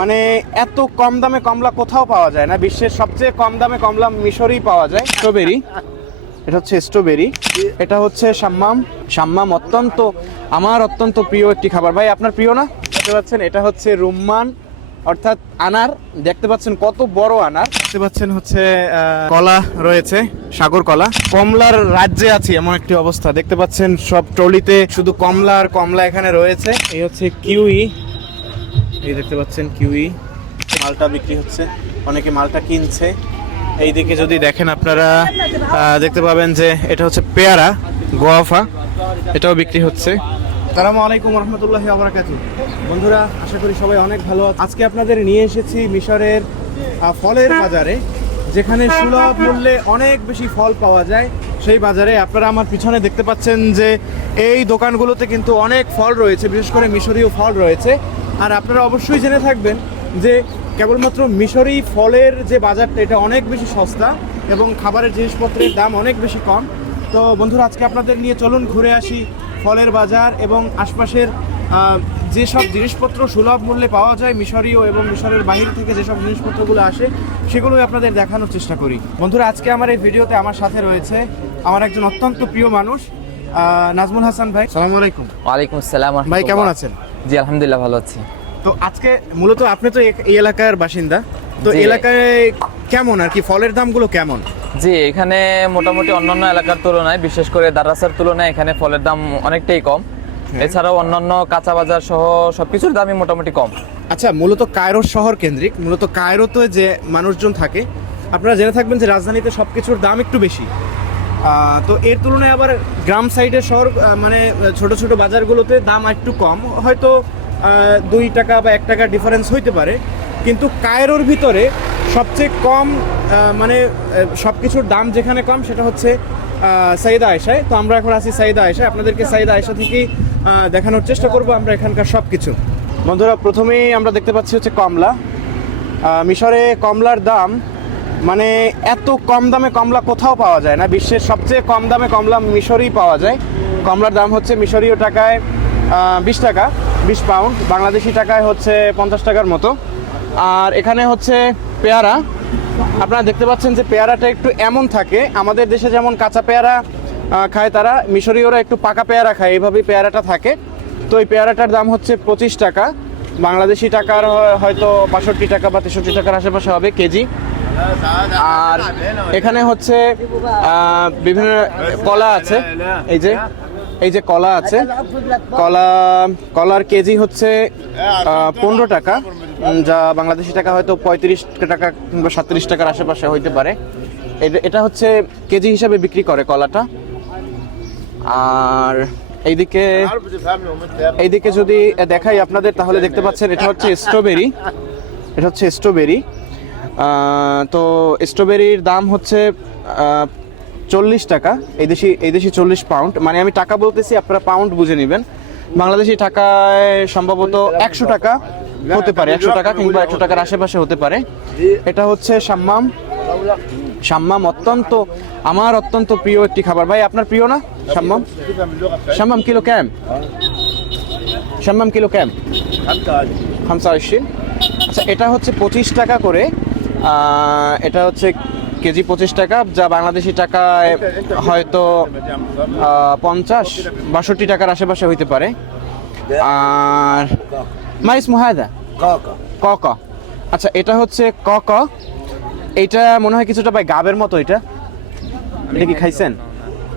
মানে এত কম দামে কমলা কোথাও পাওয়া যায় না। বিশ্বের সবচেয়ে কম দামে কমলা মিশরেই পাওয়া যায়। স্ট্রবেরি এটা হচ্ছে স্ট্রবেরি এটা হচ্ছে সাম্মাম। সাম্মাম অত্যন্ত আমার অত্যন্ত প্রিয় একটি খাবার। ভাই আপনার প্রিয় না? দেখতে পাচ্ছেন এটা হচ্ছে রুম্মান অর্থাৎ আনার। দেখতে পাচ্ছেন কত বড় আনার। দেখতে পাচ্ছেন হচ্ছে কলা রয়েছে সাগর কলা। কমলার রাজ্যে আছি এমন একটি অবস্থা। দেখতে পাচ্ছেন সব ট্রলিতে শুধু কমলা আর কমলা এখানে রয়েছে। এই হচ্ছে কিউই। এই দেখতে পাচ্ছেন কিউই। মালটা বিক্রি হচ্ছে। অনেকে মালটা কিনছে। এইদিকে যদি দেখেন আপনারা দেখতে পাবেন যে এটা হচ্ছে পেয়ারা, গোয়াফা। এটাও বিক্রি হচ্ছে। সালামু আলাইকুম রহমতুল্লাহি আবরাকাতু বন্ধুরা, আশা করি সবাই অনেক ভালো আজকে আপনাদের নিয়ে এসেছি মিশরের ফলের বাজারে, যেখানে সুলভ মূল্যে অনেক বেশি ফল পাওয়া যায়। সেই বাজারে আপনারা আমার পিছনে দেখতে পাচ্ছেন যে এই দোকানগুলোতে কিন্তু অনেক ফল রয়েছে, বিশেষ করে মিশরীয় ফল রয়েছে। আর আপনারা অবশ্যই জেনে থাকবেন যে কেবলমাত্র মিশরি ফলের যে বাজারটা এটা অনেক বেশি সস্তা এবং খাবারের জিনিসপত্রের দাম অনেক বেশি কম। তো বন্ধুরা আজকে আপনাদের নিয়ে চলুন ঘুরে আসি ফলের বাজার এবং আশপাশের যেসব জিনিসপত্র সুলভ মূল্যে পাওয়া যায় মিশরীয় এবং মিশরের বাহির থেকে যেসব জিনিসপত্রগুলো আসে সেগুলোই আপনাদের দেখানোর চেষ্টা করি। বন্ধুরা আজকে আমার এই ভিডিওতে আমার সাথে রয়েছে আমার একজন অত্যন্ত প্রিয় মানুষ নাজমুল হাসান ভাই। সালাম আলাইকুম। ওয়ালাইকুম আসসালাম ভাই কেমন আছেন? জি আলহামদুলিল্লাহ ভালো আছি। তো আজকে মূলত আপনি তো এই এলাকার বাসিন্দা। তো এলাকায় কেমন আর কি? ফলের দামগুলো কেমন? জি এখানে মোটামুটি অন্যান্য এলাকার তুলনায় বিশেষ করে দারাসার তুলনায় এখানে ফলের দাম অনেকটাই কম। এছাড়াও অন্যান্য কাঁচা বাজার সহ সবকিছুর দামই মোটামুটি কম। আচ্ছা মূলত কায়রো শহর কেন্দ্রিক। মূলত কায়রোতে যে মানুষজন থাকে আপনারা জেনে থাকবেন যে রাজধানীতে সব কিছুর দাম একটু বেশি। তো এর তুলনায় আবার গ্রাম সাইডে শহর মানে ছোট ছোট বাজারগুলোতে দাম একটু কম। হয়তো দুই টাকা বা এক টাকা ডিফারেন্স হইতে পারে। কিন্তু কায়রোর ভিতরে সবচেয়ে কম মানে সব কিছুর দাম যেখানে কম সেটা হচ্ছে সাইদা আয়সায় তো আমরা এখন আছি সাইদা আয়সায় আপনাদেরকে সাইদা আয়সা থেকেই দেখানোর চেষ্টা করব আমরা এখানকার সব কিছু বন্ধুরা, প্রথমেই আমরা দেখতে পাচ্ছি হচ্ছে কমলা। মিশরে কমলার দাম মানে এত কম দামে কমলা কোথাও পাওয়া যায় না। বিশ্বের সবচেয়ে কম দামে কমলা মিশরেই পাওয়া যায়। কমলার দাম হচ্ছে মিশরীয় টাকায় বিশ টাকা, বিশ পাউন্ড বাংলাদেশি টাকায় হচ্ছে পঞ্চাশ টাকার মতো। আর এখানে হচ্ছে পেয়ারা। আপনারা দেখতে পাচ্ছেন যে পেয়ারাটা একটু এমন থাকে। আমাদের দেশে যেমন কাঁচা পেয়ারা খায় তারা, মিশরীয়রা একটু পাকা পেয়ারা খায়, এইভাবেই পেয়ারাটা থাকে। তো এই পেয়ারাটার দাম হচ্ছে পঁচিশ টাকা। বাংলাদেশি টাকার হয়তো বাষট্টি টাকা বা তেষট্টি টাকার আশেপাশে হবে কেজি। আর এখানে হচ্ছে বিভিন্ন কলা আছে। এই যে এই যে কলা আছে। কলা, কলার কেজি হচ্ছে পনেরো টাকা। যা বাংলাদেশি টাকা হয়তো পঁয়ত্রিশ টাকা কিংবা সাতত্রিশ টাকার আশেপাশে হইতে পারে। এটা- এটা হচ্ছে কেজি হিসাবে বিক্রি করে কলাটা। আর এইদিকে এইদিকে যদি দেখাই আপনাদের, তাহলে দেখতে পাচ্ছেন এটা হচ্ছে স্ট্রবেরি এটা হচ্ছে স্ট্রবেরি তো স্ট্রবেরির দাম হচ্ছে চল্লিশ টাকা। এই দেশি এই দেশি চল্লিশ পাউন্ড মানে আমি টাকা বলতেছি আপনারা পাউন্ড বুঝে নেবেন। বাংলাদেশি টাকায় সম্ভবত একশো টাকা হতে পারে একশো টাকা কিংবা একশো টাকার আশেপাশে হতে পারে। এটা হচ্ছে সাম্মাম। সাম্মাম অত্যন্ত আমার অত্যন্ত প্রিয় একটি খাবার। ভাই আপনার প্রিয় না? সাম্মাম? সাম্মাম কিলো ক্যাম? সাম্মাম কিলো ক্যাম? হামসা আচ্ছা এটা হচ্ছে পঁচিশ টাকা করে এটা হচ্ছে কেজি পঁচিশ টাকা যা বাংলাদেশি টাকায় হয়তো পঞ্চাশ বাষট্টি টাকার আশেপাশে হইতে পারে। আর মাইস মুহায়দা? ক ক আচ্ছা এটা হচ্ছে ক ক এটা মনে হয় কিছুটা ভাই গাবের মতো এটা। এটা কি খাইছেন?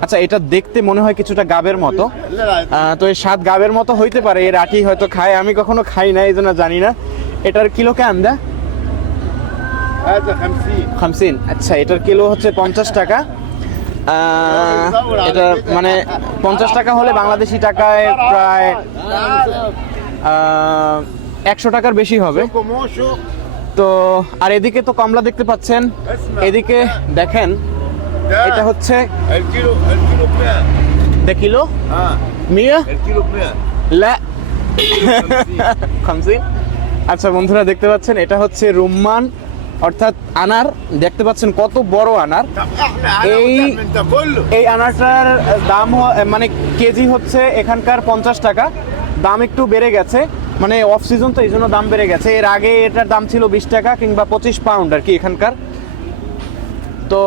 আচ্ছা এটা দেখতে মনে হয় কিছুটা গাবের মতো। তো এই স্বাদ গাবের মতো হইতে পারে এর আটি হয়তো খায় আমি কখনো খাই না এই জন্য জানি না। এটার কিলো কে আন্দা খামসিন আচ্ছা এটার কিলো হচ্ছে পঞ্চাশ টাকা আহ, এটা মানে পঞ্চাশ টাকা হলে বাংলাদেশি টাকায় প্রায় একশো টাকার বেশি হবে كوموشو তো আর এদিকে তো কমলা দেখতে পাচ্ছেন এদিকে দেখেন এটা ده হচ্ছে الكيلو الكيلو ب 100 দে কিলো اه মিয়া الكيلو ب 100 লা খামসিন আচ্ছা বন্ধুরা দেখতে পাচ্ছেন এটা হচ্ছে রুম্মান অর্থাৎ আনার, দেখতে পাচ্ছেন কত বড় আনার। এই এই আনারটার দাম মানে কেজি হচ্ছে এখানকার পঞ্চাশ টাকা। দাম একটু বেড়ে গেছে। মানে অফ সিজন তো এই জন্য দাম বেড়ে গেছে। এর আগে এটার দাম ছিল বিশ টাকা কিংবা পঁচিশ পাউন্ড আর কি এখানকার। তো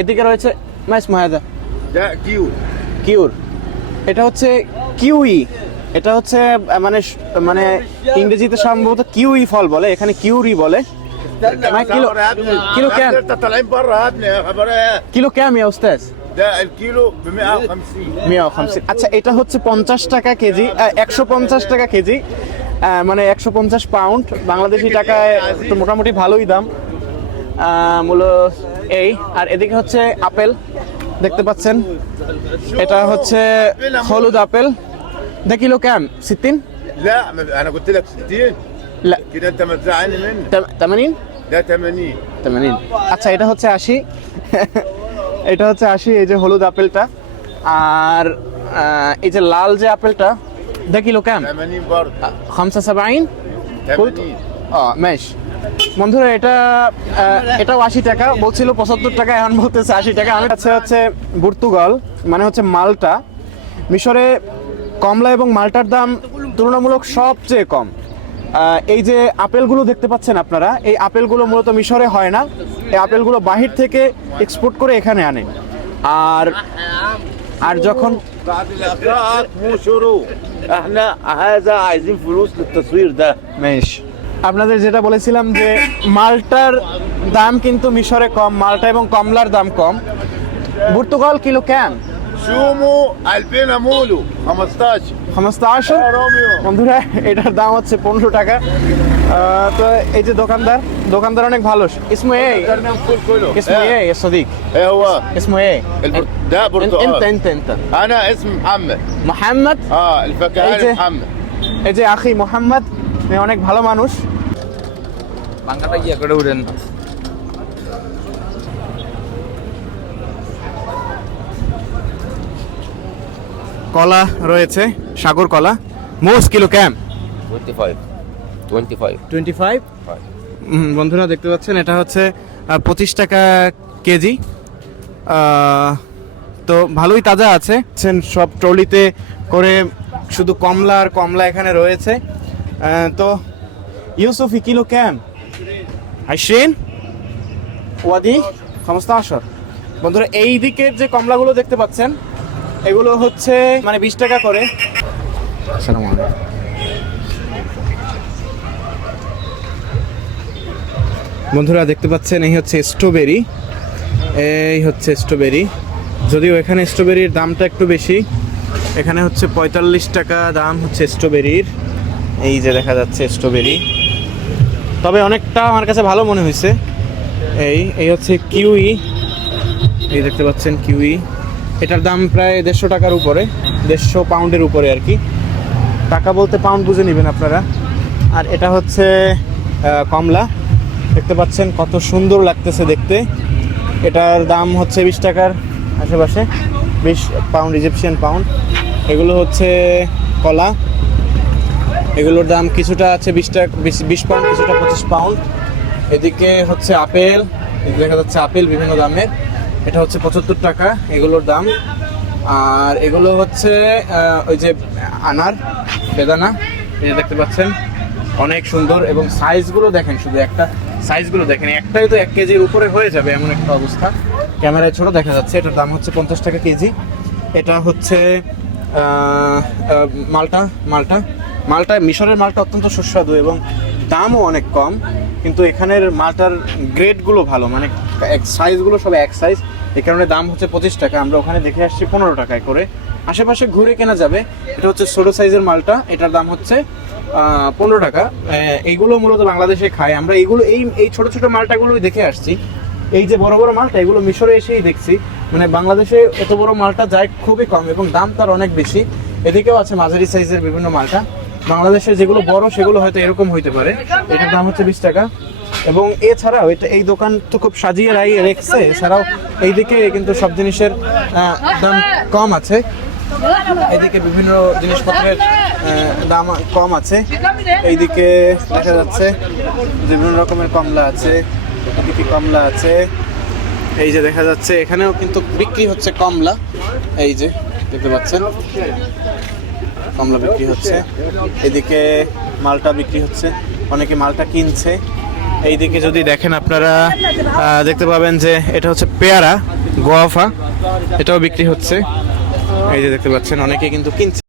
এদিকে রয়েছে মাইস মহাজা কিউ কিউর। এটা হচ্ছে কিউই। এটা হচ্ছে মানে মানে ইংরেজিতে সম্ভবত কিউই ফল বলে, এখানে কিউরি বলে। ما كيلو كيلو كام؟ انت طالعين بره يا ابني يا خبر ايه কিলো ক্যাম ইয়া উস্তাজ ده الكيلو ب 150 মিয়া খামসি আচ্ছা এটা হচ্ছে পঞ্চাশ টাকা কেজি একশো পঞ্চাশ টাকা কেজি আহ, মানে একশো পঞ্চাশ পাউন্ড বাংলাদেশি টাকায় তো মোটামুটি ভালোই দাম আহ, মূল এই আর এদিকে হচ্ছে আপেল দেখতে পাচ্ছেন এটা হচ্ছে হলুদ আপেল ده কিলো ক্যাম সিত্তিন لا ما- انا قلت لك 60 لا كده انت ما تزعلني منه তামানিন ده 80 তামানিন আচ্ছা এটা হচ্ছে আশি এটা হচ্ছে আশি এই যে হলুদ আপেলটা আর আহ, এই যে লাল যে আপেলটা ده কিলো ক্যাম 80 برضه 75 قلت 80 اه ماشي বন্ধুরা এটা আহ, এটাও আশি টাকা বলছিল পঁচাত্তর টাকা এখন বলতেছে আশি টাকা আমি কাছে হচ্ছে পর্তুগাল মানে হচ্ছে মালটা মিশরে কমলা এবং মালটার দাম তুলনামূলক সবচেয়ে কম আহ, এই যে আপেলগুলো দেখতে পাচ্ছেন আপনারা এই আপেলগুলো মূলত মিশরে হয় না। এই আপেলগুলো বাহির থেকে এক্সপোর্ট করে এখানে আনে। আর আর যখন আপনাদের যেটা বলেছিলাম যে মালটার দাম কিন্তু মিশরে কম মালটা এবং কমলার দাম কম। বুর্তুগাল কিলো ক্যান شومو 2000 امولو 15 ক্ষমস্তা يا روميو বন্ধুরা এটার দাম হচ্ছে পনেরো টাকা আহ, তো এই যে দোকানদার দোকানদার অনেক ভালো ইসমু এ قدرنا نقول كله ইসমু এ ايه সদিক إيه هو ইসমু এ البر- ده انت برتقال انت انت انا اسمي محمد মোহাম্মদ اه الفكهاني إيه ده؟ محمد এই যে আখি মোহাম্মদ উনি অনেক ভালো মানুষ বাঙ্গাটা গিয়ে করে উঠেন কলা রয়েছে সাগর কলা। মোস্ট কিলো ক্যাম? 25 25 টোয়েন্টি ফাইভ বন্ধুরা দেখতে পাচ্ছেন এটা হচ্ছে পঁচিশ টাকা কেজি। তো ভালোই তাজা আছে। সব ট্রলিতে করে শুধু কমলা আর কমলা এখানে রয়েছে। তো ইউসুফি কিলো ক্যাম? আইসিন ওয়াদি? সমস্ত আসর। বন্ধুরা এই দিকের যে কমলাগুলো দেখতে পাচ্ছেন এগুলো হচ্ছে মানে বিশ টাকা করে। বন্ধুরা, দেখতে পাচ্ছেন, এই হচ্ছে স্ট্রবেরি এই হচ্ছে স্ট্রবেরি যদিও এখানে স্ট্রবেরির দামটা একটু বেশি, এখানে হচ্ছে পঁয়তাল্লিশ টাকা দাম হচ্ছে স্ট্রবেরির এই যে দেখা যাচ্ছে স্ট্রবেরি তবে অনেকটা আমার কাছে ভালো মনে হয়েছে। এই এই হচ্ছে কিউই এই দেখতে পাচ্ছেন কিউই এটার দাম প্রায় দেড়শো টাকার উপরে, দেড়শো পাউন্ডের উপরে আর কি। টাকা বলতে পাউন্ড বুঝে নেবেন আপনারা। আর এটা হচ্ছে কমলা। দেখতে পাচ্ছেন কত সুন্দর লাগতেছে দেখতে। এটার দাম হচ্ছে বিশ টাকার আশেপাশে, বিশ পাউন্ড ইজিপশিয়ান পাউন্ড এগুলো হচ্ছে কলা। এগুলোর দাম কিছুটা আছে বিশ টাকা, বিশ- পাউন্ড কিছুটা পঁচিশ পাউন্ড এদিকে হচ্ছে আপেল দেখা যাচ্ছে আপেল বিভিন্ন দামের। এটা হচ্ছে পঁচাত্তর টাকা, এগুলোর দাম। আর এগুলো হচ্ছে ওই যে আনার, বেদানা যে দেখতে পাচ্ছেন, অনেক সুন্দর এবং সাইজগুলো দেখেন, শুধু একটা সাইজগুলো দেখেন। একটাই তো এক কেজির উপরে হয়ে যাবে এমন একটা অবস্থা। ক্যামেরায় ছোট দেখা যাচ্ছে, এটার দাম হচ্ছে পঞ্চাশ টাকা কেজি। এটা হচ্ছে মালটা মালটা। মালটা, মিশরের মালটা অত্যন্ত সুস্বাদু এবং দামও অনেক কম, কিন্তু এখানের মালটার গ্রেডগুলো ভালো মানে এক, সাইজগুলো সব এক সাইজ এই কারণে দাম হচ্ছে পঁচিশ টাকা। আমরা ওখানে দেখে আসছি পনেরো টাকায় করে। আশেপাশে ঘুরে কেনা যাবে। এটা হচ্ছে ছোটো সাইজের মালটা। এটার দাম হচ্ছে পনেরো টাকা। এইগুলো মূলত বাংলাদেশে খায়। আমরা এইগুলো, এই এই ছোটো ছোটো মালটাগুলোই দেখে আসছি। এই যে বড় বড় মালটা, এগুলো মিশরে এসেই দেখছি। মানে বাংলাদেশে এত বড় মালটা যায় খুবই কম এবং দাম তার অনেক বেশি। এদিকেও আছে মাঝারি সাইজের বিভিন্ন মালটা। বাংলাদেশে যেগুলো বড়, সেগুলো হয়তো এরকম হইতে পারে। এটার দাম হচ্ছে বিশ টাকা। এবং এছাড়াও এটা এই দোকান তো খুব সাজিয়ে রাই রেখেছে। এছাড়াও এইদিকে কিন্তু সব জিনিসের দাম কম আছে। এইদিকে বিভিন্ন জিনিসপত্রের দাম কম আছে। এইদিকে দেখা যাচ্ছে বিভিন্ন রকমের কমলা আছে এদিকে কমলা আছে। এই যে দেখা যাচ্ছে, এখানেও কিন্তু বিক্রি হচ্ছে কমলা। এই যে, দেখতে পাচ্ছেন? কমলা বিক্রি হচ্ছে। এদিকে মালটা বিক্রি হচ্ছে। অনেকে মালটা কিনছে। এইদিকে যদি দেখেন আপনারা দেখতে পাবেন যে এটা হচ্ছে পেয়ারা, গোয়াফা। এটাও বিক্রি হচ্ছে। এই যে দেখতে পাচ্ছেন, অনেকে কিন্তু কিনছে।